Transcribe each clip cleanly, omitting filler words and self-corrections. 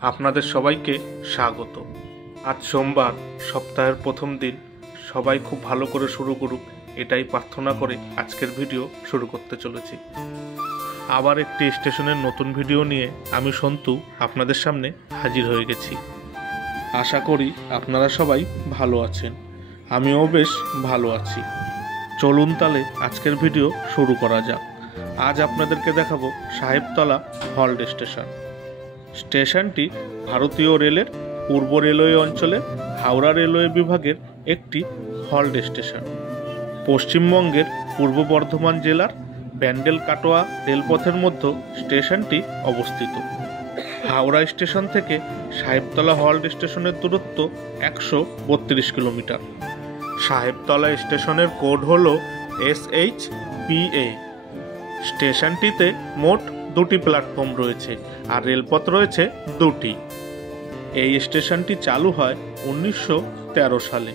আপনাদের সবাইকে স্বাগত। আজ সোমবার, সপ্তাহের প্রথম দিন। সবাই খুব ভালো করে শুরু করুক, এটাই প্রার্থনা করে আজকের ভিডিও শুরু করতে চলেছি। আবার একটি স্টেশনের নতুন ভিডিও নিয়ে আমি সন্তু আপনাদের সামনে হাজির হয়ে গেছি। আশা করি আপনারা সবাই ভালো আছেন, আমিও বেশ ভালো আছি। চলুন তাহলে আজকের ভিডিও শুরু করা যাক। আজ আপনাদেরকে দেখাবো সাহেবতলা হল্ট স্টেশন। স্টেশনটি ভারতীয় রেলের পূর্ব রেলওয়ে অঞ্চলের হাওড়া রেলওয়ে বিভাগের একটি হল্ট স্টেশন। পশ্চিমবঙ্গের পূর্ব বর্ধমান জেলার ব্যান্ডেল কাটোয়া রেলপথের মধ্যে স্টেশনটি অবস্থিত। হাওড়া স্টেশন থেকে সাহেবতলা হল্ট স্টেশনের দূরত্ব 132 কিলোমিটার। সাহেবতলা স্টেশনের কোড হল SHPA। স্টেশনটিতে মোট 2টি প্ল্যাটফর্ম রয়েছে আর রেলপথ রয়েছে 2টি। এই স্টেশনটি চালু হয় 1913 সালে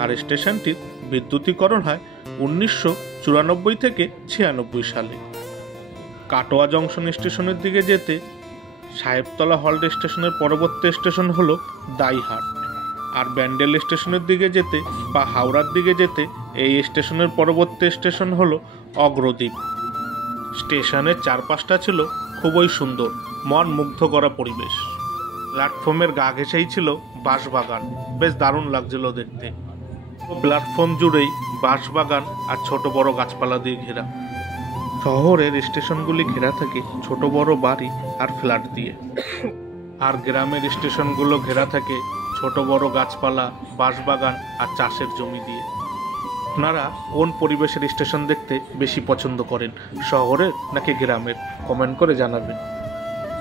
আর স্টেশনটির বিদ্যুতীকরণ হয় 1994 থেকে 96 সালে। কাটোয়া জংশন স্টেশনের দিকে যেতে সাহেবতলা হল্ট স্টেশনের পরবর্তী স্টেশন হলো দাইহাট, আর ব্যান্ডেল স্টেশনের দিকে যেতে বা হাওড়ার দিকে যেতে এই স্টেশনের পরবর্তী স্টেশন হলো অগ্রদ্বীপ। স্টেশনের চারপাশটা ছিল খুবই সুন্দর, মন মুগ্ধ করা পরিবেশ। প্ল্যাটফর্মের গা ঘেঁষেই ছিল বাঁশবাগান, বেশ দারুণ লাগছিল দেখতে। প্ল্যাটফর্ম জুড়েই বাঁশবাগান আর ছোট বড় গাছপালা দিয়ে ঘেরা। শহরের স্টেশনগুলি ঘেরা থাকে ছোট বড় বাড়ি আর ফ্ল্যাট দিয়ে, আর গ্রামের স্টেশনগুলো ঘেরা থাকে ছোট বড় গাছপালা, বাঁশবাগান আর চাষের জমি দিয়ে। আপনারা কোন পরিবেশের স্টেশন দেখতে বেশি পছন্দ করেন, শহরের নাকি গ্রামের? কমেন্ট করে জানাবেন।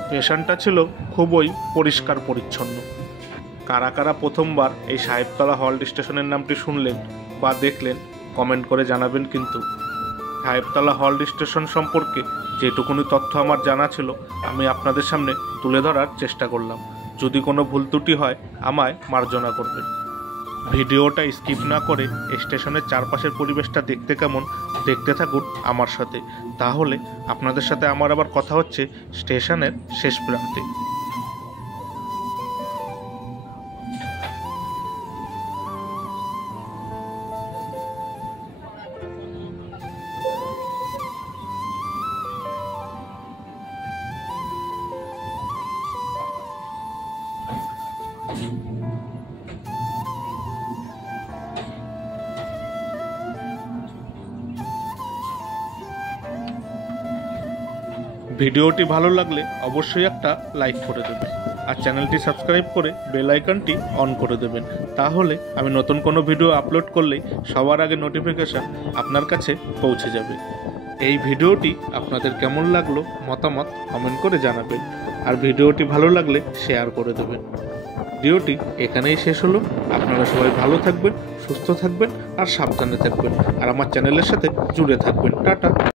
স্টেশনটা ছিল খুবই পরিষ্কার পরিচ্ছন্ন। কারা কারা প্রথমবার এই সাহেবতলা হল্ট স্টেশনের নামটি শুনলেন বা দেখলেন কমেন্ট করে জানাবেন। কিন্তু সাহেবতলা হল্ট স্টেশন সম্পর্কে যেটুকুনি তথ্য আমার জানা ছিল আমি আপনাদের সামনে তুলে ধরার চেষ্টা করলাম। যদি কোনো ভুল ত্রুটি হয় আমায় মার্জনা করবেন। ভিডিওটা স্কিপ না করে স্টেশনের চারপাশের পরিবেশটা দেখতে কেমন দেখতে থাকুন আমার সাথে, তাহলে আপনাদের সাথে আমার আবার কথা হচ্ছে স্টেশনের শেষ প্রান্তে। ভিডিওটি ভালো লাগলে অবশ্যই একটা লাইক করে দেবেন আর চ্যানেলটি সাবস্ক্রাইব করে বেল আইকনটি অন করে দেবেন, তাহলে আমি নতুন কোনো ভিডিও আপলোড করলেই সবার আগে নোটিফিকেশান আপনার কাছে পৌঁছে যাবে। এই ভিডিওটি আপনাদের কেমন লাগলো মতামত কমেন্ট করে জানাবেন, আর ভিডিওটি ভালো লাগলে শেয়ার করে দেবেন। ভিডিওটি এখানেই শেষ হলো। আপনারা সবাই ভালো থাকবেন, সুস্থ থাকবেন আর সাবধানে থাকবেন, আর আমার চ্যানেলের সাথে জুড়ে থাকবেন। টাটা।